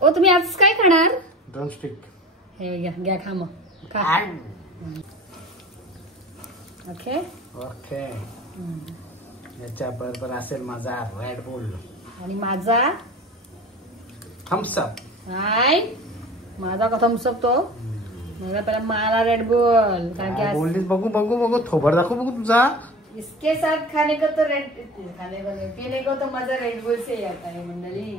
ओ तुम्ही आज काय खाणार? ड्रमस्टिक. हे घ्या घ्या खा मग खा. Okay okay. याच्या बरोबर असेल माझा रेड बुल आणि माझा थम्स अप. हाय माझा का थम्स अप तो मला पहले मला रेड बुल कारण की बोललीस बघू बघू बघू थोबर दाखव बघू तुझा. इसके साथ खाने को तो रेड खाने को नहीं पीने को तो मजा रेड बुल से आता है मंडळी.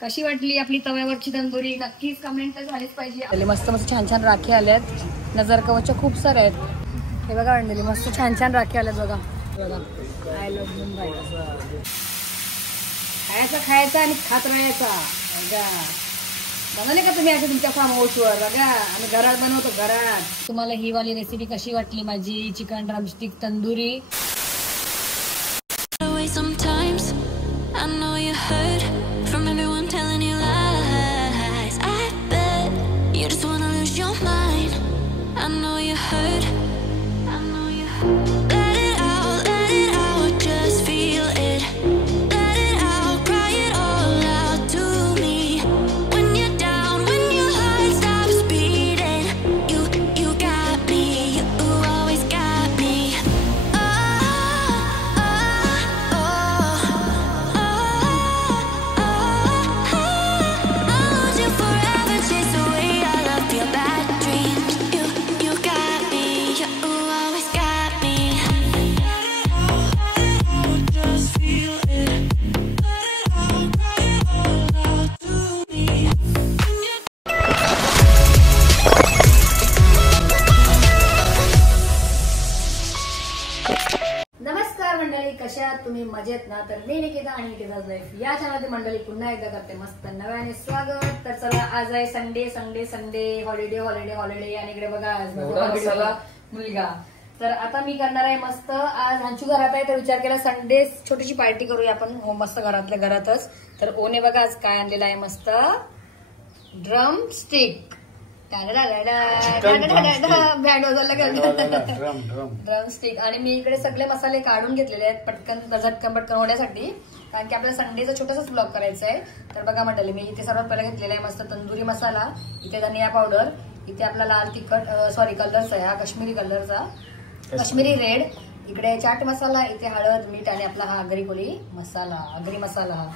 कशी वाटली आपली तव्यावरची तंदुरी? नक्कीच कमेंट तर झालीच पाहिजे. मस्त मस्त छान छान राखी आल्यात. नजर कवचच्या खूप साऱ्या आहेत. हे बघा मंडळी मस्त छान छान राखी आल्यात बघा बघा. I love Mumbai. खायचा आणि खात राहायचा. बघा बनवले का तुम्ही आता तुमच्या फार्म हाऊसवर? बघा आम्ही घरात बनवतो घरात. तुम्हाला ही वाली रेसिपी कशी वाटली माझी चिकन ड्रमस्टिक तंदुरी? कशा तुम्ही मजेत ना? तर मी निकिता आणि निकिताज लाईफ या चॅनलमध्ये मंडळी पुन्हा एकदा करते मस्त नव्याने स्वागत. तर चला आज आहे Sunday Sunday Sunday holiday holiday holiday आणि इकडे बघा आज मुलगा. तर आता मी करणार आहे मस्त आज हंचू घरात आहे तर विचार केला संडे छोटीशी पार्टी करूया आपण हो मस्त घरातल्या घरातच. तर ओने बघा आज काय आणलेला आहे मस्त ड्रम स्टिक. ड्रम स्टिक आणि मी इकडे सगळे मसाले काढून घेतलेले आहेत पटकन झटकन पटकन होण्यासाठी कारण की आपल्याला संडेचा छोटासाच ब्लॉग करायचा आहे. तर बघा म्हटलं मी इथे सर्वात पहिला घेतलेला आहे मस्त तंदुरी मसाला. इथे धनिया पावडर. इथे आपला लाल तिखट सॉरी कलरचा आहे हा काश्मीरी कलरचा काश्मीरी रेड. इकडे चाट मसाला. इथे हळद मीठ आणि आपला हा आगरी कोली मसाला आगरी मसाला हा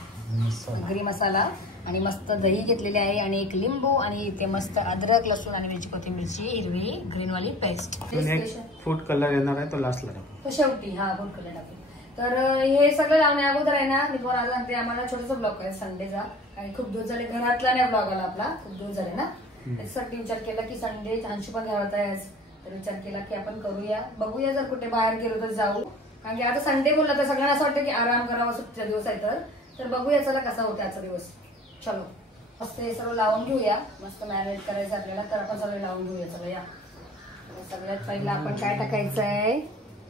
आगरी मसाला आणि मस्त दही घेतलेली आहे आणि एक लिंबू आणि इथे मस्त अद्रक लसूण आणि मिरची कोथिंबीरची हिरवी ग्रीनवाली पेस्ट. फूड कलर येणार आहे तो लास्टला तो शेवटी हा फूड कलर टाकेल. तर हे सगळं लावण्या अगोदर आहे ना मी तुम्हाला सांगते आम्हाला छोटासा ब्लॉग आहे संडेचा आणि खूप दिवस झाले घरातला नाही ब्लॉग आला आपला खूप दिवस झाले ना. त्याच्यासाठी विचार केला की संडे हंशू पण घरात आहे तर विचार केला की आपण करूया बघूया जर कुठे बाहेर गेलो तर जाऊ कारण की आता संडे बोलला तर सगळ्यांना असं वाटतं की आराम करावा सुट्टीचा दिवस आहे तर बघूया चला कसा होता आजचा दिवस. चलो मस्त हे सर्व लावून घेऊया. मस्त मॅरिनेट करायचं आपल्याला तर आपण सगळे लावून घेऊया. चला या सगळ्यात पहिला आपण काय टाकायचं आहे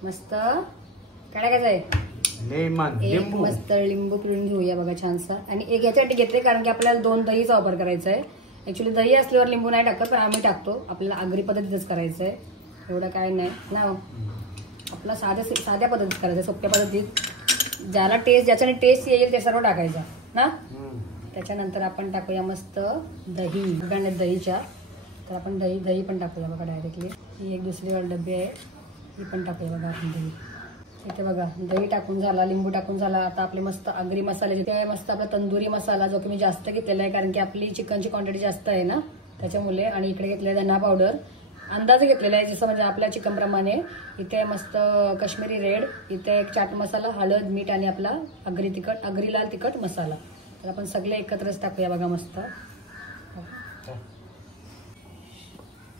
मस्त काय टाकायचं आहे लिंबू. मस्त लिंबू पिळून घेऊया बघा छानसा. आणि एक याच्यासाठी घेतले कारण की आपल्याला 2 दहीचा वापर करायचा आहे. ऍक्च्युली दही असल्यावर लिंबू नाही टाकत पण आम्ही टाकतो. आपल्याला आगरी पद्धतीतच करायचं आहे एवढं काय नाही ना आपला साध्या पद्धतीत करायचं सोप्या पद्धतीत ज्याला टेस्ट ज्याच्याने टेस्ट येईल ते सर्व टाकायचं ना. त्याच्यानंतर आपण टाकूया मस्त दही दहीच्या तर आपण दही पण टाकूया बघा डायरेक्टली. ही एक दुसरी डबी आहे ही पण टाकूया बघा आपण दही. इथे बघा दही टाकून झाला लिंबू टाकून झाला. आता आपले मस्त आगरी मसाले तिथे आहे मस्त आपला तंदुरी मसाला जो की मी जास्त घेतलेला आहे कारण की आपली चिकनची क्वांटिटी जास्त आहे ना त्याच्यामुळे. आणि इकडे घेतलेला धना पावडर अंदाज घेतलेला आहे जसं म्हणजे आपल्या चिकन प्रमाणे. इथे मस्त काश्मीरी रेड. इथे एक चाट मसाला हळद मीठ आणि आपला आगरी लाल तिखट मसाला. तर आपण सगळे एकत्रच टाकूया बघा मस्त.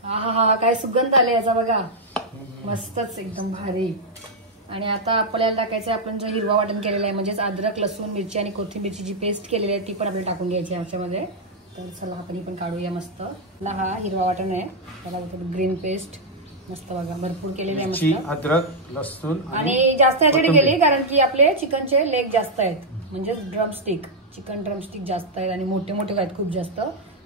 हा काय सुगंध आले याचा बघा मस्तच एकदम भारी. आणि आता आपल्याला टाकायचं आपण जो हिरवा वाटण केलेला आहे म्हणजेच अद्रक लसूण मिरची आणि कोथिंबीरची जी पेस्ट केलेली आहे ती पण आपल्याला टाकून घ्यायची याच्यामध्ये. तर चला आपण पण काढूया मस्त. हा हिरवा वाटण आहे त्याला ग्रीन पेस्ट मस्त बघा भरपूर केलेली आहे मस्त अद्रक लसूण आणि जास्त ह्याच्यासाठी केली कारण की आपले चिकनचे लेग जास्त आहेत म्हणजे चिकन ड्रमस्टिक जास्त आहेत आणि मोठे मोठे आहेत खूप जास्त.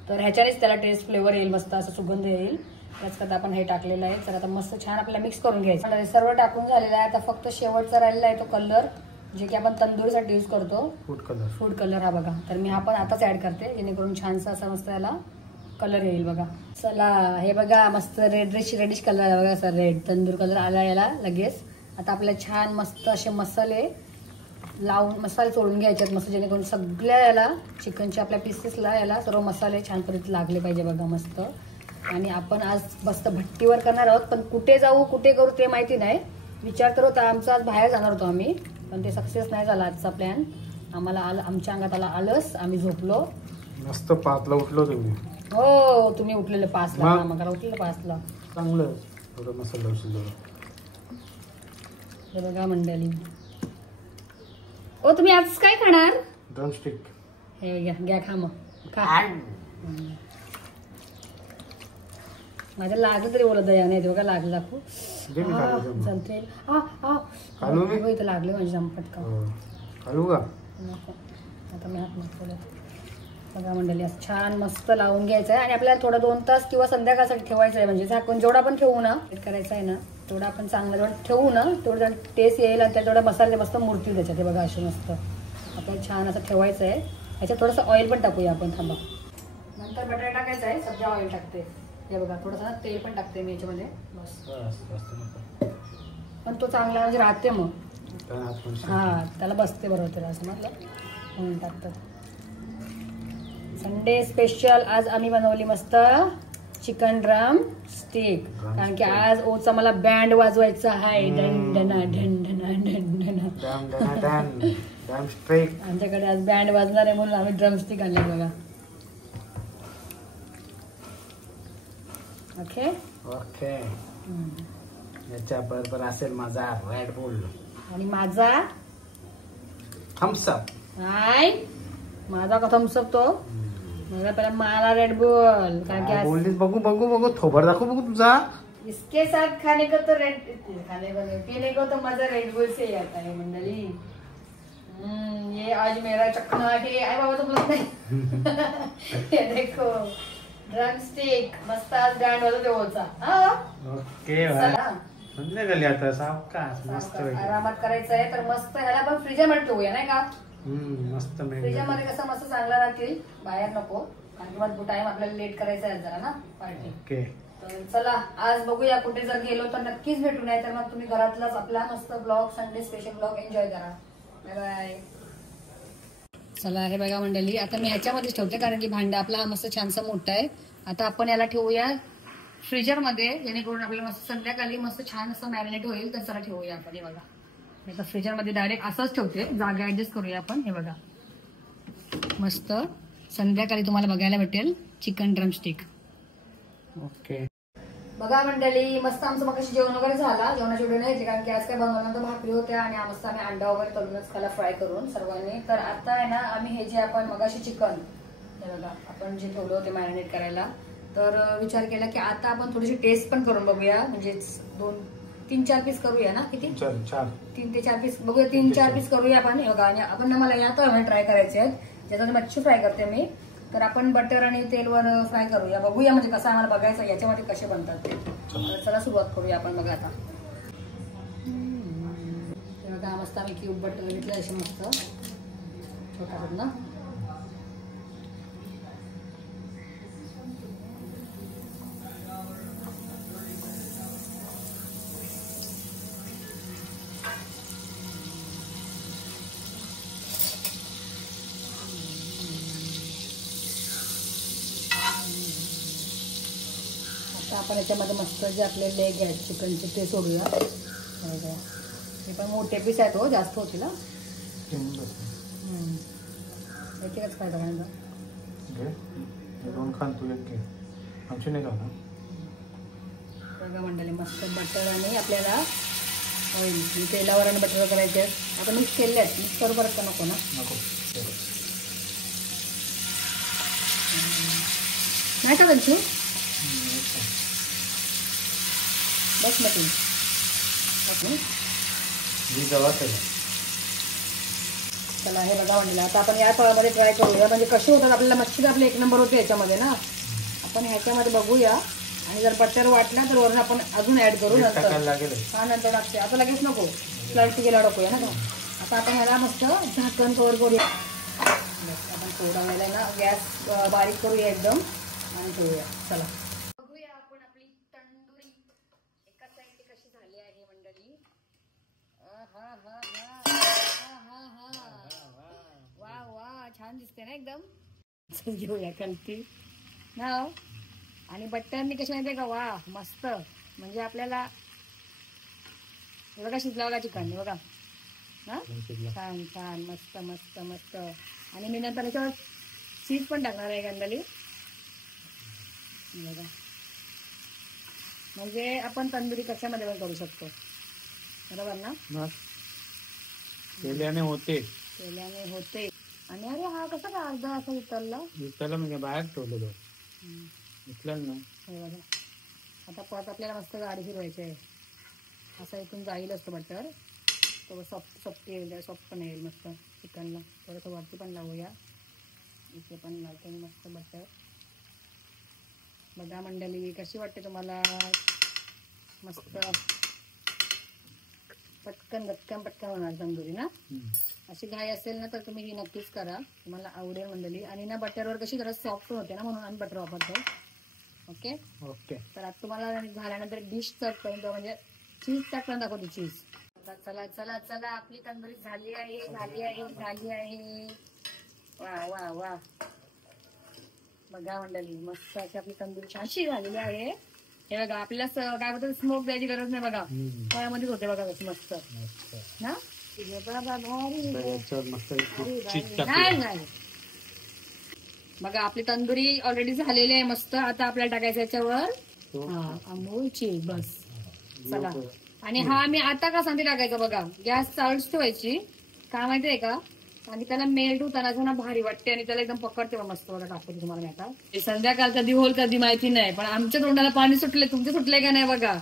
तर ह्याच्यानेच त्याला टेस्ट फ्लेवर येईल मस्त असं सुगंध येईल. त्याच करता आपण हे टाकलेलं आहे. तर आता मस्त छान आपल्याला मिक्स करून घ्यायचं. सर्व टाकून झालेलं आहे आता फक्त शेवटचा राहिलेला आहे तो कलर जे की आपण तंदुरीसाठी यूज करतो, फूड कलर हा बघा. तर मी हा पण आताच ऍड करते जेणेकरून छानसा असा मस्त याला कलर येईल बघा. चला हे बघा मस्त रेडिश कलर आहे बघा, असा रेड तंदूर कलर आला याला लगेच. आता आपल्याला छान मस्त असे मसाले सोडून घ्यायचे आहेत मस्त, जेणेकरून सगळ्या याला चिकनच्या आपल्या पीसेसला याला सर्व मसाले छान पद्धतीने लागले पाहिजे बघा मस्त. आणि आपण आज मस्त भट्टीवर करणार आहोत, पण कुठे जाऊ कुठे करू ते माहिती नाही. विचार तर होता आमचा, आज बाहेर जाणार होतो आम्ही, पण ते सक्सेस नाही झाला आजचा प्लॅन. आम्हाला आमच्या अंगात आला आलस, आम्ही झोपलो. मस्त 5ला उठलो तुम्ही. हो तुम्ही उठलेले 5ला, मग उठलेलं 5ला. चांगलं थोडं मसाला उचललं. हे बघा मंडळी. ओ तुम्ही आज काय खाणार? ड्रमस्टिक. हे घ्या खा मग खा. माझ्या लागलं तरी बोलत दया नाही बघा, लागला खूप चालते. इथं लागले म्हणजे जंपट का खालू का आता मी हात मस्त बघा मंडळी. असं छान मस्त लावून घ्यायचं आहे आणि आपल्याला थोडं 2 तास किंवा संध्याकाळसाठी ठेवायचं आहे. म्हणजे झाकून जेवढा आपण ठेवू ना करायचं आहे ना तेवढा आपण चांगला जेवढा ठेवू ना तेवढं टेस्ट येईल आणि त्या तेवढा मसाले मस्त मुरतील त्याच्यात. ते बघा असे मस्त आपल्याला छान असं ठेवायचं आहे. याच्यात थोडंसं ऑइल पण टाकूया आपण, थांबा. नंतर बटाटा टाकायचं आहे, सध्या ऑइल टाकते. हे बघा थोडंसं तेल पण टाकते मी याच्यामध्ये बस. पण तो चांगला म्हणजे राहते मग, हा त्याला बसते बरोबर त्याला असं म्हटलं म्हणून टाकतात. संडे स्पेशल आज आम्ही बनवली मस्त चिकन ड्रम स्टिक, कारण की आज ओचा मला बँड वाजवायचा आहे. आमच्याकडे आज बँड वाजणार आहे म्हणून आम्ही ड्रम स्टिक आणले बघा. Okay okay. याच्या बरोबर असेल माझा रेड बुल आणि माझा थम्सअप. हाय माझा का थम्सअप तो मला पहिला मला रेड बुल, कारण की बोललीस बघू बघू बघू थोबर दाखव बघू तुझा. इसके साथ खाने को तो रेड खाने को पीने को तो मजा रेड बुल से ही आता है मंडली. ये आज मेरा चखना है. आय बाबा तो बोलत नाही. ये देखो ड्रम स्टिक मस्त आज बँड वाजवते ओचा. ओके संध्याकाळी आता सावकाश मस्त आरामात करायचं आहे. तर मस्त ह्याला पण फ्रीजमध्ये ठेवूया नाही का, मस्त फ्रीजमध्ये कसं मस्त चांगला राहतील, बाहेर नको, कारण की मग टाइम आपल्याला लेट करायचा आहे जरा ना पार्टी. ओके तर चला आज बघूया, कुठे जर गेलो तर नक्कीच भेटू, नाही तर मग तुम्ही घरातलाच आपला मस्त blog Sunday special blog enjoy करा. Bye bye. चला हे बघा मंडळी, आता मी ह्याच्यामध्येच ठेवते कारण की भांडा आपला मस्त छानसा मोठा आहे. आता आपण याला ठेवूया फ्रीजरमध्ये, जेणेकरून आपल्याला मस्त संध्याकाळी मस्त छान असं मॅरिनेट होईल. तर चला ठेवूया आपण. हे बघा आता फ्रीजरमध्ये डायरेक्ट असंच ठेवते, जागा ऍडजस्ट करूया आपण. हे बघा मस्त संध्याकाळी तुम्हाला बघायला भेटेल चिकन ड्रमस्टिक. ओके बघा मंडळी मस्त आमचं मग जेवण वगैरे झाला. जेवणाची व्हिडिओ नाही घेतली कारण की आज काय बनवलं तर भाकरी होत्या आणि मस्त आम्ही अंडा वगैरे तळूनच खाला फ्राय करून सर्वांनी. तर आता आहे ना आम्ही हे जे आपण मगाशी चिकन हे बघा आपण जे ठेवलं होते मॅरिनेट करायला, तर विचार केला की आता आपण थोडीशी टेस्ट पण करून बघूया. म्हणजे 2-3-4 पीस करूया ना, किती 3 ते 4 पीस बघूया. 3-4 पीस करूया आपण. हे बघा आणि आपण ना मला या तर ट्राय करायचे आहेत, ज्याच्यामध्ये मच्छी फ्राय करते मी. तर आपण बटर आणि तेलवर फ्राय करूया, बघूया म्हणजे कसं आम्हाला बघायचं याच्यामध्ये कसे बनतात ते. तर चला सुरुवात करूया आपण. बघा आता बघा मस्त आम्ही क्यूब बटर घेतले असे मस्त छोटा ना. आपण याच्यामध्ये मस्त जे आपले लेग आहेत चिकनचे ते सोडूया. हे पण मोठे पीस आहेत हो, जास्त होतील. एकच फायदा बघा मंडळी मस्त बटर आणि आपल्याला ऑइल तेलावर आणि बटर करायचे आहेत. आता मिक्स केले आहेत, मिक्स करू परत का नको ना, नाही का बनशू बासमती चला हे बघा म्हणलं. आता आपण या फळामध्ये ट्राय करूया म्हणजे कसे होतात. आपल्याला मच्छी आपले 1 नंबर होते याच्यामध्ये ना. आपण ह्याच्यामध्ये बघूया आणि जर बटर वाटला तर वरून आपण अजून ऍड करू नंतर. हा नंतर टाकते, आता लगेच नको, स्लाइड गेला टाकूया ना. आता आपण ह्याला मस्त झाकण कवर करूया. आपण थोडा वेळेला ना गॅस बारीक करूया एकदम आणि ठेवूया. चला बघूया आपण आपली तंदुरी एका साईडने कशी झाली आहे मंडळी. वा वा छान दिसते ना एकदम. घेऊया कलती ना. आणि बटरनी कशी माहितीये का, वा मस्त. म्हणजे आपल्याला बघा शिजला चिकन बघा ना, छान छान मस्त मस्त मस्त. आणि मी नंतर याच्यावर चीज पण टाकणार आहे गंडली बघा. म्हणजे आपण तंदुरी कशामध्ये पण करू शकतो, बरोबर ना. केल्याने होते. आणि अरे हा कसा काय अर्धा असा उतरला म्हणजे बाहेर ठेवलेलो उचल ना. हे बघा आता परत आपल्याला मस्त गाडी फिरवायची आहे. असं इथून जाईल असतं बटर, तो सॉफ्ट येईल, सॉफ्ट पण येईल मस्त चिकनला. थोडंसं वरती पण लावूया, इथे पण लावते मस्त बटर. बघा मंडळी कशी वाटते तुम्हाला, मस्त पटकन होणार तंदुरी ना. अशी घाई असेल ना तर तुम्ही ही नक्कीच करा, तुम्हाला आवडेल मंडळी. आणि ना बटरवर कशी जरा सॉफ्ट होते ना, म्हणून आम्ही बटर वापरतो. Okay okay. तर आता तुम्हाला झाल्यानंतर डिश सर्व करून म्हणजे चीज टाकून दाखवतो, चीज. चला चला चला आपली तंदुरी झाली आहे. वा वा वा बघा मंडळी मस्त अशी आपली तंदुरी छानशी झालेली आहे. हे बघा आपल्याला काय बोलतो स्मोक द्यायची गरज नाही बघा, फळामध्येच होते बघा कसं मस्त ना. नाही बघा आपली तंदुरी ऑलरेडी झालेली आहे मस्त. आता आपल्याला टाकायचं याच्यावर अमूल चीज बस. चला. आणि हा मी आता का सांगते टाकायचं बघा, गॅस चालूच ठेवायची का माहितीये का, आणि त्याला मेल्ट होताना ना भारी वाटते आणि त्याला एकदम पकडते मस्त. बघा टाकते तुम्हाला मी आता. संध्याकाळ कधी होईल कधी माहिती नाही, पण आमच्या तोंडाला पाणी सुटले, तुमचे सुटले का नाही बघा.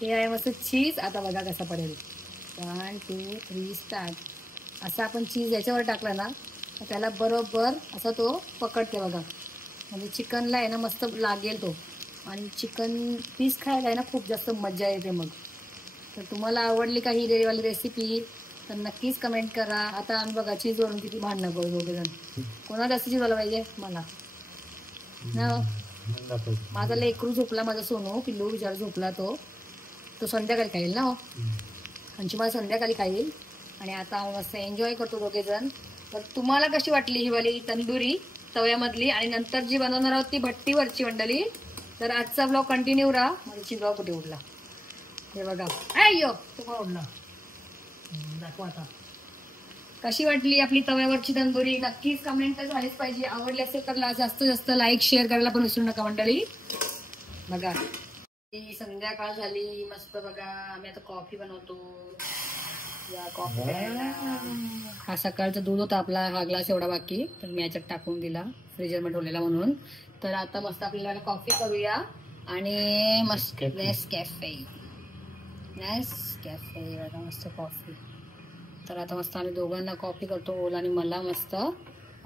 हे आहे मस्त चीज. आता बघा कसा पडेल. 1 2 3 स्टार्ट. असं आपण चीज याच्यावर टाकला ना त्याला बरोबर असा तो पकडते बघा. म्हणजे चिकनला आहे ना मस्त लागेल तो. आणि चिकन पीस खायला आहे ना खूप जास्त मजा येते मग. तर तुम्हाला आवडली का ही वाली रेसिपी तर नक्कीच कमेंट करा. आता आम्ही बघा चीज वरून किती भांडणं करू दोघे जण, कोणाला जास्त चीज वाला पाहिजे मला ना. माझा लेकरू झोपला, माझा सोनू पिल्लू विचार झोपला, तो संध्याकाळी खाईल ना. आमची मला संध्याकाळी खाईल. आणि आता आम्ही मस्त एन्जॉय करतो दोघे जण. तर तुम्हाला कशी वाटली ही वाली तंदुरी तव्यामधली, आणि नंतर जी बनवणार आहोत ती भट्टीवरची मंडळी. तर आजचा ब्लॉग कंटिन्यू राहा. माझी ब्लॉग कुठे उडला हे बघा. अय्यो तो उडला. दाखवा आता कशी वाटली आपली तव्यावरची तंदुरी. नक्कीच कमेंट तर झालीच पाहिजे. आवडली असेल तर जास्त जास्त लाईक शेअर करायला पण विसरू नका मंडळी. बघा संध्याकाळ झाली मस्त. बघा आम्ही आता कॉफी बनवतो. या कॉफी हा सकाळचा दूध होता आपला, हा ग्लास एवढा बाकी, तर मी याच्यात टाकून दिला फ्रीजर मध्ये ठेवलेला म्हणून. तर आता मस्त आपल्याला कॉफी करूया. आणि मस्त नेसकॅफे बघा मस्त कॉफी. तर आता मस्त आम्ही दोघांना कॉफी करतो, ओला आणि मला मस्त.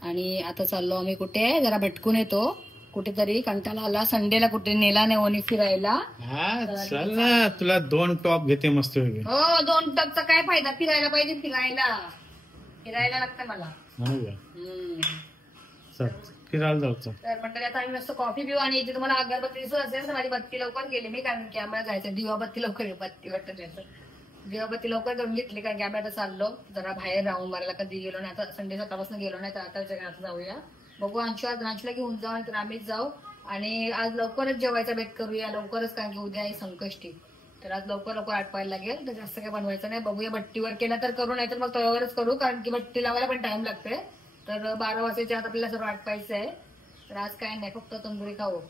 आणि आता चाललो आम्ही कुठे जरा भटकून येतो कुठेतरी, कंटाळा आला. संडेला कुठे नेला नाही ओनी फिरायला. चल ना तुला 2 टॉप घेते मस्त. हो 2 टॉपचा काय फायदा, फिरायला पाहिजे. फिरायला लागतं मला. फिरायला जाऊ. तर मंडळी आता आम्ही मस्त कॉफी पिऊ. आणि इथे तुम्हाला अगरबत्ती दिसत असेल तर माझी बत्ती लवकर गेली मी, कारण की आम्हाला जायचं दिवाबत्ती लवकर, बत्ती वाटत दिवाबत्ती लवकर करून घेतली, कारण की आम्ही आता चाललो जरा बाहेर राऊंड मारायला. कधी गेलो नाही, आता संडे सकाळपासून गेलो नाही, तर आता जगात जाऊया. बघू अंशूला घेऊन जाऊ तर आम्हीच जाऊ. आणि आज लवकरच जेवायचा बेत करूया लवकरच, कारण की उद्या आहे संकष्टी. तर आज लवकर आटवायला लागेल. तर जास्त काय बनवायचं नाही. बघूया भट्टीवर केला तर करू, नाही तर मग तव्यावरच करू, कारण की भट्टी लावायला पण टाइम लागते. तर 12 वाजेच्या आत आपल्याला सर्व आटवायचं आहे. तर आज काय नाही, फक्त तंदुरी खाऊ.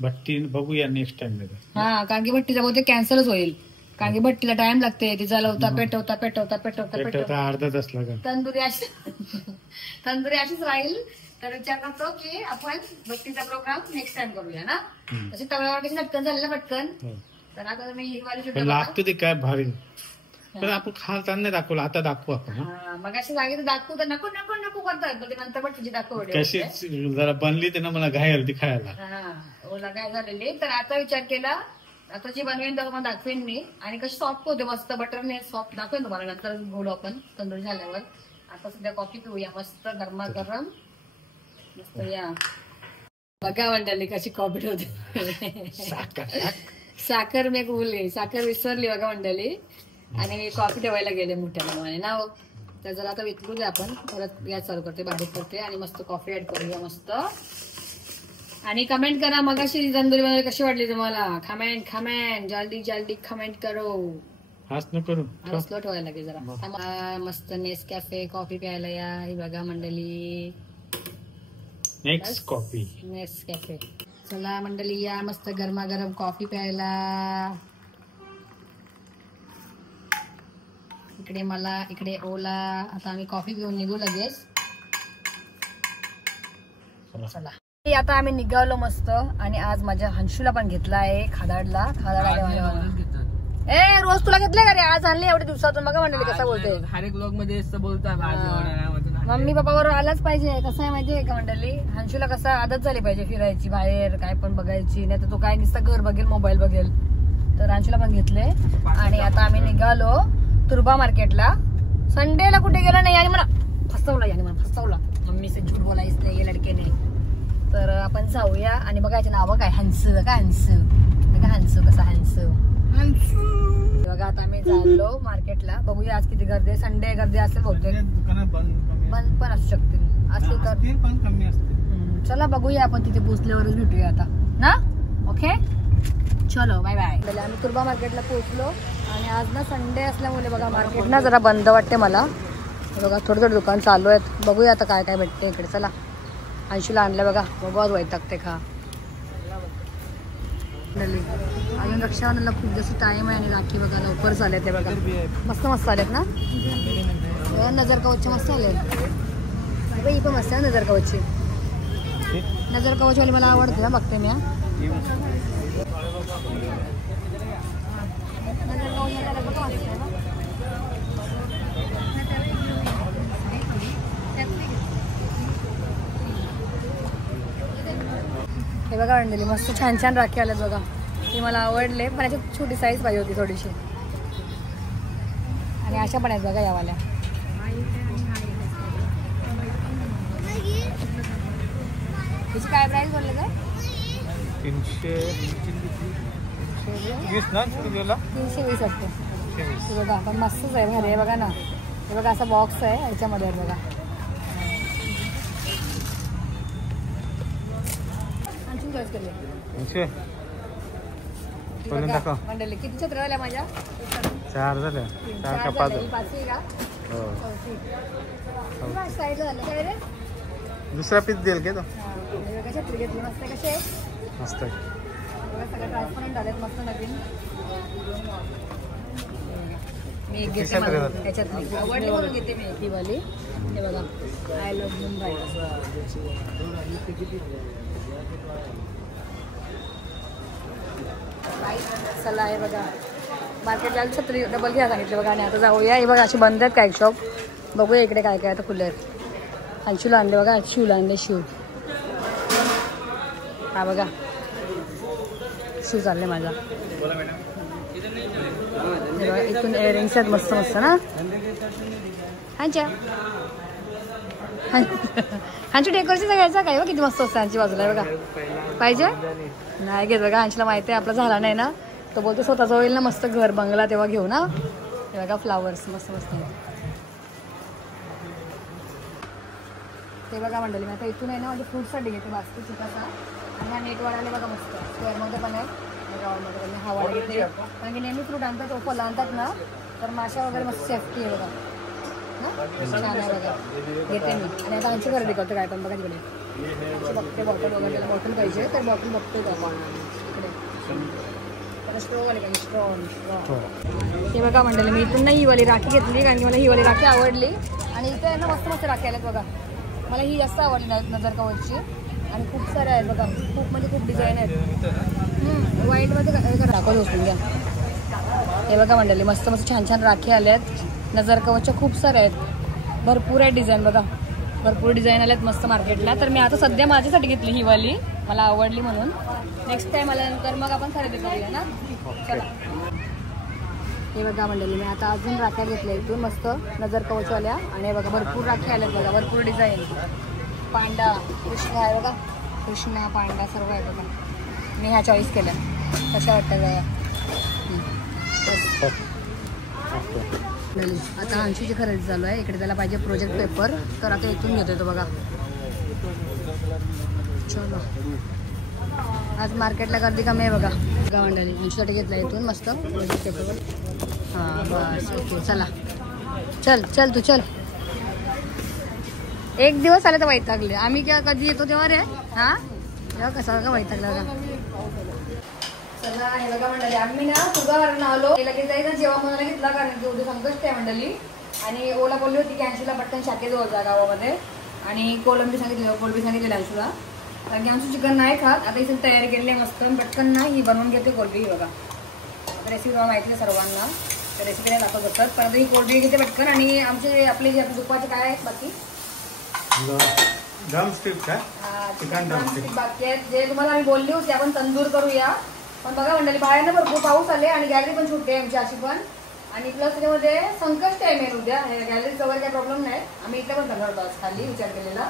भट्टी बघूया नेक्स्ट टाइम. हा कारण की भट्टीचा बहुतेक कॅन्सलच होईल, कारण की भट्टीला टाइम लागते. ती चालवता पेटवता अर्धा तास लागेल. तंदुरी अशीच राहील. तर विचार करतो की आपण भट्टीचा प्रोग्राम नेक्स्ट टाइम करूया ना. तशी तव्यावर कशी झटकन झाली ना पटकन. तर आता मी ही लागतो ते काय भारी, पण आपण खाताना नाही दाखवलं, आता दाखवू आपण. मग अशी जागी दाखवू तर नको नको नको करतात, नंतर पण तुझी दाखवली कशी जरा बनली ते ना मला घाई आली ती खायला. ओला काय झालेली. तर आता विचार केला आता जी बनवेन तर तुम्हाला दाखवेन मी. आणि कशी सॉफ्ट होते मस्त बटरने सॉफ्ट दाखवेन तुम्हाला नंतर बोलू आपण तंदूर झाल्यावर. आता सध्या कॉफी पिऊया मस्त गरमागरम मस्त. या बघा मंडळी कशी कॉफी होते. साखर मी बोलले साखर विसरली बघा मंडळी. आणि कॉफी ठेवायला गेले मोठ्या प्रमाणे ना. तर जरा आता वितळू दे आपण. परत गॅस चालू करते बारीक करते आणि मस्त कॉफी ऍड करूया मस्त. आणि कमेंट करा मगाशी तंदुरी बनवली कशी वाटली तुम्हाला. कमेंट जल्दी जल्दी कमेंट करो. स्लो ठेवायला लागेल जरा. मस्त नेसकॅफे कॉफी प्यायला या. ही बघा मंडळी नेसकॅफे. चला मंडळी या मस्त गरमागरम कॉफी प्यायला. इकडे मला इकडे ओला. आता आम्ही कॉफी पिऊन निघू लगेच. चला आता आम्ही निघालो मस्त. आणि आज माझ्या हंशूला पण घेतला आहे खादाडला. ए रोज तुला घेतलंय का रे. आज आणले एवढ्या दिवसातून. बघा मंडळी कसं बोलते. हर एक ब्लॉग मध्ये बोलतात मम्मी पप्पा बरोबर आलाच पाहिजे. कसं आहे माहितीये का मंडळी हंशूला कसं आदत झाली पाहिजे फिरायची बाहेर काय पण बघायची. नाही तर तो काय नुसतं घर बघेल मोबाईल बघेल. तर हंशूला पण घेतले. आणि आता आम्ही निघालो तुर्बा मार्केटला. संडेला कुठे गेलो नाही. आणि मला फसवला मम्मी से झूठ बोलायच नाही ये लडके ने. तर आपण जाऊया आणि बघायचे नावं काय हंस का हंस कसा हंस. बघा आता आम्ही चाललो मार्केटला. बघूया आज किती गर्दी आहे. संडे गर्दी असेल बहुतेक. बंद पण असू शकतील. असली तर पण कमी असते. चला बघूया आपण तिथे पोहोचल्यावरच भेटूया आता ना. ओके चलो बाय बाय. आम्ही तुर्बा मार्केटला पोहोचलो. आणि आज ना संडे असल्यामुळे बघा मार्केट ना जरा बंद वाटते मला. बघा थोडं थोडं दुकान चालू आहेत. बघूया आता काय काय भेटते इकडे. चला अंशूला आणलं बघा. बघू आज वैतागते खा. अजून रक्षाबंधनला खूप जास्त टाइम आहे. आणि राखी बघा लवकर चालेल ते बघा. मस्त मस्त आलेत ना. नजर कवचचे मस्त आले. ही पण मस्त आहे नजर कवचची. नजर कवचवाली मला आवडते ना. बघते मी हे बघा आणलेली मस्त छान छान राखी आल्यात बघा. ती मला आवडले पण याच्यात छोटी साईज पाहिजे होती थोडीशी. आणि अशा पण आहेत बघा यावाल्या. त्याची काय प्राइस बोलले काय. 320 वाटते. हे बघा पण मस्तच आहे भारी आहे बघा ना. हे बघा असा बॉक्स आहे ह्याच्यामध्ये आहे बघा. मंडळी किती छत्र झाल्या माझ्या. 4 झाल्या. 4 का 5 पाचवी का. साईडला झालं काय रे. दुसरा पीस देईल का तो. छत्री घेतली मस्त. कसे आहे मस्त. सगळं ट्रान्सपरंट आलेत मस्त नवीन. मी एक घेते त्याच्यात आवडली म्हणून घेते मी ही वाली. हे बघा आय लव्ह मुंबई. चला आहे बघा मार्केटला छत्री डबल घ्या सांगितलं बघा. आणि आता जाऊया. हे बघा अशी बंद आहेत काय शॉप. बघूया इकडे काय काय आता खुले आहेत. अंशूला आणले बघा. शिवला आणले शिव. हा बघा शिव चालले माझा. हे बघा इथून इयरिंग्स आहेत मस्त मस्त ना. हांच्या हांची डेकोरेशन घ्यायचा काय बघ किती मस्त असतं. हांची बाजूला बघा पाहिजे नाही घेत बघा. हांचीला माहिती आहे आपला झाला नाही ना. तो बोलतो स्वतःचा होईल ना मस्त घर बंगला तेव्हा घेऊ ना. हे बघा फ्लावर्स मस्त मस्त. ते बघा मंडळी मी आता इथून आहे ना म्हणजे फ्रूटसाठी घेते बास्केट छोटासा. आणि हा नेटवाल्याला बघा मस्त स्क्वेअरमध्ये पण आहे. गावामध्ये पण हवाला घेते कारण की नेहमी फ्रूट आणतात ओपल आणतात ना. तर माशा वगैरे मस्त सेफ्टी आहे बघा. छान आहे बघा घेते मी. आणि आता आमची खरेदी करतो काय पण बघा तिकडे. बघते बॉटल वगैरे त्याला बॉटल पाहिजे तर बॉटल बघतोय इकडे. स्ट्रॉ आले का स्ट्रॉ. हे बघा मंडळी मी इथून नाही ही वाली राखी घेतली कारण की मला ही वाली राखी आवडली. आणि इथे आहे ना मस्त मस्त राखी आल्यात बघा. मला ही जास्त आवडली नाही नजर कवचची. आणि खूप सारे आहेत बघा. खूप म्हणजे खूप डिझाईन आहेत. व्हाईटमध्ये दाखवत होऊन घ्या. हे बघा मंडळी मस्त मस्त छान छान राखी आल्यात. नजर कवचच्या खूप सारे आहेत. भरपूर आहे डिझाईन बघा. भरपूर डिझाईन आल्यात मस्त मार्केटला. तर मी आता सध्या माझ्यासाठी घेतली ही वाली. मला आवडली म्हणून. नेक्स्ट टाइम आल्यानंतर मग आपण खरेदी करूया ना. चला. हे बघा मंडळी, मी आता अजून राख्या घेतल्या इथून मस्त नजर कवचवाल्या. आणि हे बघा भरपूर राखी आल्यात बघा, भरपूर डिझाईन. पांडा, कृष्ण आहे बघा, कृष्णा पांडा सर्व आहे बघा. मी ह्या चॉईस केल्या, कशा वाटतं बघा. आता अंशूची खरेदी चालू आहे. इकडे त्याला पाहिजे प्रोजेक्ट पेपर, तर आता इथून घेतोय तो बघा. चलो, आज मार्केटला गर्दी कमी आहे बघा. मंडळी अंशूसाठी घेतला इथून मस्त प्रोजेक्ट पेपर. हां बस ओके, चला चल चल तू चल. एक दिवस आले तर वैतागले आम्ही. कधी येतो तेव्हा रे. हां तेव्हा कसा का वैतागला बघा. चला हे बघा मंडळी, आम्ही ना तुगावरून आलो. लगेच जायचं जेव्हा मनाला घेतला, कारण की उद्या संकष्ट आहे मंडळी. आणि ओला बोलली होती की अंशूला पटकन शाखेजवळ जा गावामध्ये. आणि कोलंबी सांगितलेली अंशूला, कारण की आमचं चिकन नाही खात. आता इथे तयारी केलेली आहे मस्त, पटकन ना ही बनवून घेते कोलंबी. बघा रेसिपी माहिती आहे सर्वांना, तर रेसिपी नाही दाखवत असतात. परत ही कोलंबी घेते पटकन. आणि आमचे आपले जे दुपारचे काय आहेत बाकी ड्रमस्टिक काय चिकन ड्रमस्टिक बाकी आहेत, जे तुम्हाला आम्ही बोलली होती आपण तंदूर करूया. पण बघा मंडळी, बाहेर भरपूर पाऊस आले आणि गॅलरी पण सुटते आहे आमची अशी पण. आणि प्लस त्याच्यामध्ये संकष्ट आहे मेन उद्या. गॅलरीचं वगैरे काही प्रॉब्लेम नाही. आम्ही इथे पण करणार होतो आज खाली विचार केलेला.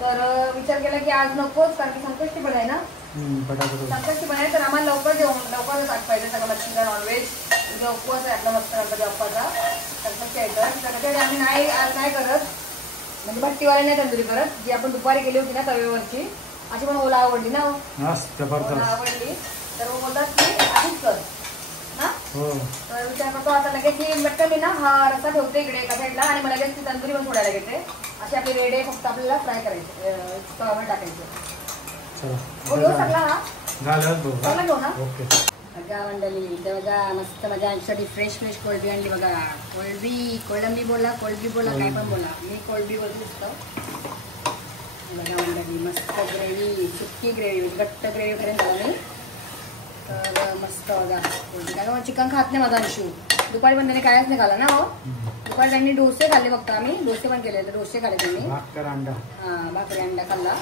तर विचार केला की आज नकोच, कारण की संकष्टी पण आहे ना. संकष्टी पण आहे, तर आम्हाला लवकरच आठ पाहिजे सगळं मच्छी नॉनव्हेज. जो उपवास आहे आपला मस्त गणपती बाप्पाचा, संकष्टी आहे. तर त्याच्याकडे आम्ही आज नाही करत, म्हणजे भट्टीवाले नाही तंदुरी करत. जी आपण दुपारी केली होती ना तव्यावरची, अशी पण ओला आवडली ना. ओला आवडली तर बोलतात की आधीच कर ना. तर विचार करतो आता लगेच की म्हटलं मी ना हा रस्सा ठेवते इकडे एका साईडला, आणि मला लगेच ती तंदुरी पण सोडायला घेते. अशी आपली रेडी आहे, फक्त आपल्याला फ्राय करायचे, तव्यावर टाकायचं. सगळा हा सगळा घेऊ ना. बघा मंडळी, बघा मस्त माझ्या आमच्यासाठी फ्रेश कोळंबी आणली बघा. कोळंबी बोला, कोळंबी बोला, काय पण बोला, मी कोळंबी बोलते नुसतं. बघा मंडळी, मस्त ग्रेव्ही, सुक्की ग्रेव्ही, घट्ट ग्रेव्ही करेन झाला मी. तर मस्त बघा कोळंबी. कारण चिकन खात नाही माझा अंशू. दुपारी पण त्याने कायच नाही खाल्ला ना. हो दुपारी त्यांनी डोसे खाल्ले, फक्त आम्ही डोसे पण केले, तर डोसे खाल्ले त्यांनी. हां भाकरी अंडा खाल्ला.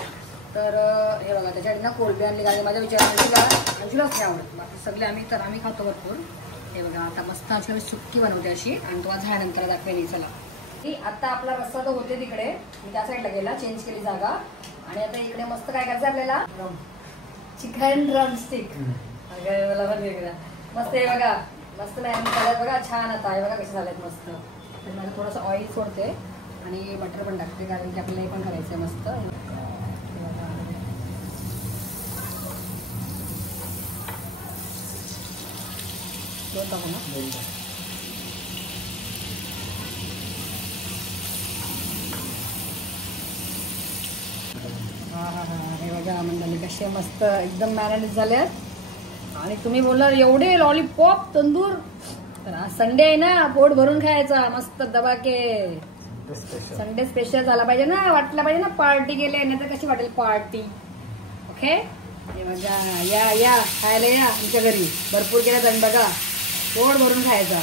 तर हे बघा त्याच्यासाठी ना कोळंबी आणली. कारण माझ्या विचार अंशूलाच नाही आवडत, बाकी सगळे आम्ही खातो भरपूर. हे बघा आता मस्त अशी सुक्की बनवते अशी, आणि तुम्हाला झाल्यानंतर दाखवेन. चला आता आपला रस्सा तो होते तिकडे, मी त्या साईडला गेला, चेंज केली जागा. आणि आता इकडे मस्त काय करायचं आपल्याला, चिकन ड्रमस्टिक. मला पण वेगळा मस्त. हे बघा मस्त मॅरिनेट झाल्यात बघा, छान. आता हे बघा कसे झालेत मस्त. तर मला थोडंसं ऑइल सोडते आणि बटर पण टाकते, कारण की आपल्याला हे पण करायचं आहे मस्त. दोन टाकू ना. हे बघा मंडळी कसे मस्त एकदम मॅरिनेट झाल्यात. आणि तुम्ही बोलणार एवढे लॉलीपॉप तंदूर, तर आज संडे आहे ना, पोट भरून खायचा मस्त दबाके. संडे स्पेशल झाला पाहिजे ना, वाटला पाहिजे ना पार्टी केली, नाही तर कशी वाटेल पार्टी. ओके हे बघा, या खायला या आमच्या घरी. भरपूर केलं तर बघा, पोट भरून खायचा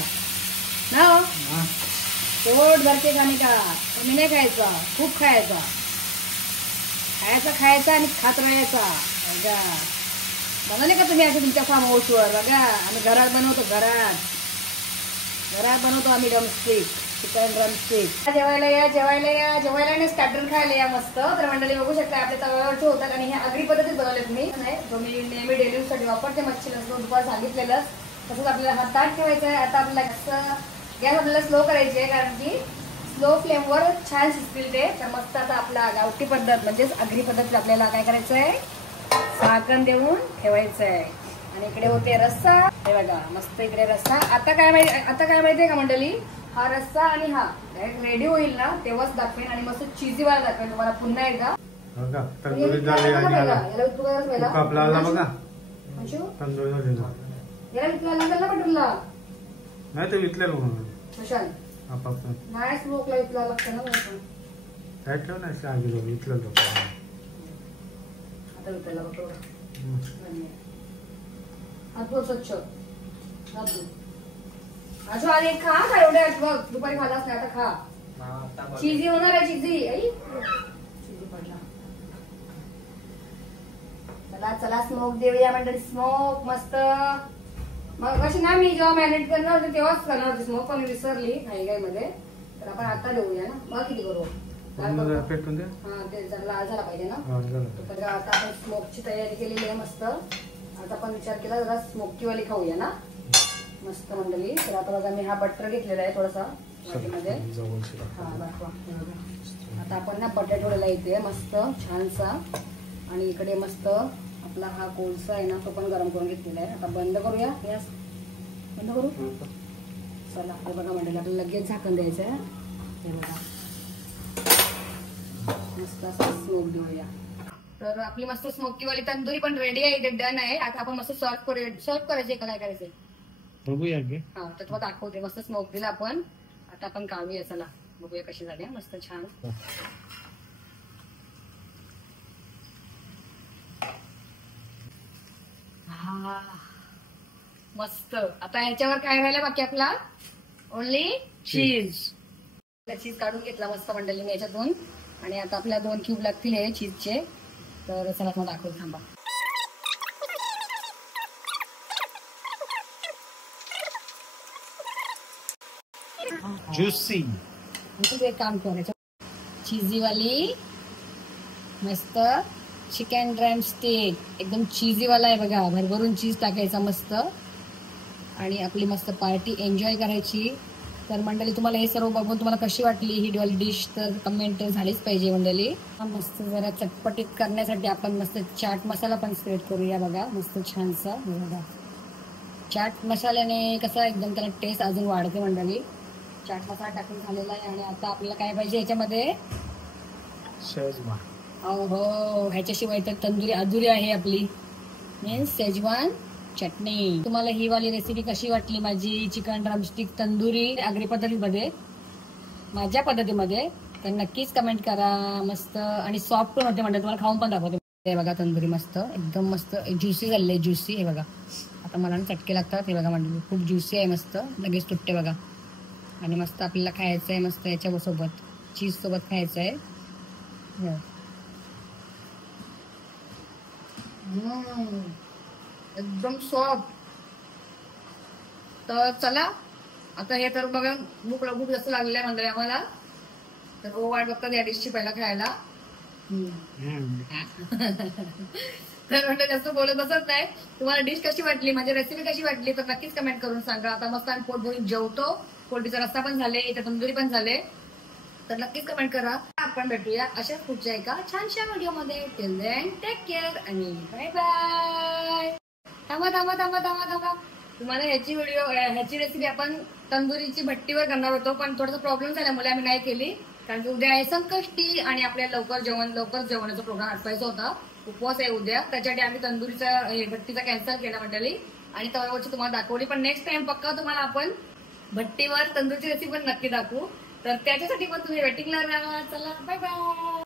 ना. पोट भरते खाणे का, तुम्ही नाही खायचा, खूप खायचा. खायचा आणि खात राहायचा. बघा बनवले का तुम्ही असं तुमच्या फार्म हाऊसवर. बघा आम्ही घरात बनवतो, घरात बनवतो आम्ही ड्रमस्टिक, चिकन ड्रमस्टिक. जेवायला या स्टार्टर खायला या मस्त. तर मंडळी बघू शकता आपल्या तव्यावरचे होतात, आणि हे आगरी पद्धतीत बनवलेत मी. नाही जो मी नेहमी डेली यूजसाठी वापरते मच्छी नसतो, दुपार सांगितलेलंच तसंच आपल्याला हा ताट ठेवायचं आहे. आता आपल्याला गॅस आपल्याला स्लो करायची आहे, कारण की स्लो फ्लेमवर छान शिजतील ते. तर मस्त आता आपला गावठी पद्धत म्हणजेच आगरी पद्धतीत आपल्याला काय करायचं आहे, झाकण देऊन ठेवायचं आहे. आणि इकडे होते रस्सा. हे बघा मस्त इकडे रस्सा. आता काय माहितीये का मंडळी, हा रस्सा आणि हा रेडी होईल ना तेव्हाच दाखवेन, आणि मस्त चीजी वाला दाखवेन तुम्हाला पुन्हा एकदा. नाही स्मोकला इथला लागतं ना. आता विकायला बघ स्वच्छ अजून आधी खा का एवढे बघ, दुपारी खालाच नाही, आता खा. चीजी होणार आहे, चीजी पडला. चला स्मोक देऊया मंडळी, स्मोक मस्त. मग अशी ना मी जेव्हा मॅरिनेट करणार होते तेव्हाच करणार होते स्मोक, पण विसरली घाई मध्ये. तर आपण आता देऊया ना. मग किती करू? पेटून द्या. हा ते जर लाल झाला पाहिजे ना. हा, झालं. तर आता आपण स्मोकची तयारी केलेली आहे मस्त. आता आपण विचार केला जरा स्मोकी वाली खाऊया ना मस्त मंडळी. तर आता बघा मी हा बटर घेतलेला आहे थोडासा वाटीमध्ये. हा दाखवा. आता आपण ना बटर ठेवलेला इथे मस्त छानसा. आणि इकडे मस्त आपला हा कोळसा आहे ना तो पण गरम करून घेतलेला आहे. आता बंद करूया गॅस. बंद करू. चला हे बघा मंडळी आपल्याला लगेच झाकण द्यायचं आहे. हे बघा मस्त असं स्मोक देऊया. तर आपली मस्त स्मोकीवाली तंदुरी पण रेडी आहे, इथे डन आहे. आता आपण मस्त सर्व करूया. सर्व करायचे का काय करायचंय बघूया की. हा तर तुम्हाला दाखवते. मस्त स्मोक दिला आपण. आता आपण काढूया. चला बघूया कशी झाली मस्त छान. हा मस्त. आता ह्याच्यावर काय राहिलं बाकी आपला? ओनली चीज. चीज काढून घेतला मस्त मंडळी मी याच्यातून. आणि आता आपल्याला 2 क्यूब लागतील हे चीजचे. तर चला तुम्हाला दाखवतो थांबा. ज्युसी. एक काम करायचं चीजी वाली मस्त चिकन ड्रम स्टेक एकदम चीजी वाला आहे बघा. भरभरून चीज टाकायचा मस्त. आणि आपली मस्त पार्टी एन्जॉय करायची. तर मंडळी तुम्हाला हे सर्व बघून तुम्हाला कशी वाटली ही वाली डिश तर कमेंट झालीच पाहिजे मंडळी. मस्त जरा चटपटीत करण्यासाठी आपण मस्त चाट मसाला पण स्प्रेड करूया बघा मस्त छानसा. बघा चाट मसाल्याने कसा एकदम त्याला टेस्ट अजून वाढते मंडळी. चाट मसाला टाकून झालेला आहे. आणि आता आपल्याला काय पाहिजे याच्यामध्ये? शेजवान. हो ह्याच्याशिवाय तर तंदुरी अधुरी आहे आपली. मीन्स शेजवान चटणी. तुम्हाला ही वाली रेसिपी कशी वाटली माझी चिकन ड्रमस्टिक तंदुरी आगरी पद्धतीमध्ये माझ्या पद्धतीमध्ये तर नक्कीच कमेंट करा. मस्त आणि सॉफ्ट पण होते म्हणजे तुम्हाला खाऊन पण दाखवते. हे बघा तंदुरी मस्त एकदम मस्त ज्युसी झालेली आहे. ज्युसी हे बघा. आता मला चटके लागतात हे बघा म्हणजे खूप ज्युसी आहे मस्त लगेच तुटते बघा. आणि मस्त आपल्याला खायचं आहे मस्त याच्यासोबत चीज सोबत खायचं आहे. एकदम सॉफ्ट. तर चला आता हे तर बघा भूक जास्त लागलेली आहे मंडळी आम्हाला. तर वाट बघतात या डिशची पहिला खायला. तर म्हणजे जास्त बोलत बसत नाही. तुम्हाला डिश कशी वाटली माझी रेसिपी कशी वाटली तर नक्कीच कमेंट करून सांगा. आता मस्त आम्ही पोट भरून जेवतो. पोळीचा रस्ता पण झाले इथे तंदुरी पण झाले. तर नक्कीच कमेंट करा. आपण भेटूया अशाच पुढच्या एका छानशा व्हिडिओमध्ये. टिल देन टेक केअर आणि बाय बाय. थांबा. तुम्हाला ह्याची रेसिपी आपण तंदुरीची भट्टीवर करणार होतो पण थोडासा प्रॉब्लेम झाल्यामुळे आम्ही नाही केली. कारण की उद्या आहे संकष्टी आणि आपल्याला लवकर जेवणाचा प्रोग्राम आटवायचा होता. उपवास आहे उद्या. त्याच्यासाठी आम्ही तंदुरीचा भट्टीचा कॅन्सल केला मंडळी. आणि तव्यावरची तुम्हाला दाखवली पण नेक्स्ट टाइम पक्का तुम्हाला आपण भट्टीवर तंदूरची रेसिपी पण नक्की दाखवू. तर त्याच्यासाठी पण तुम्ही वेटिंगला राहा. चला बाय बाय.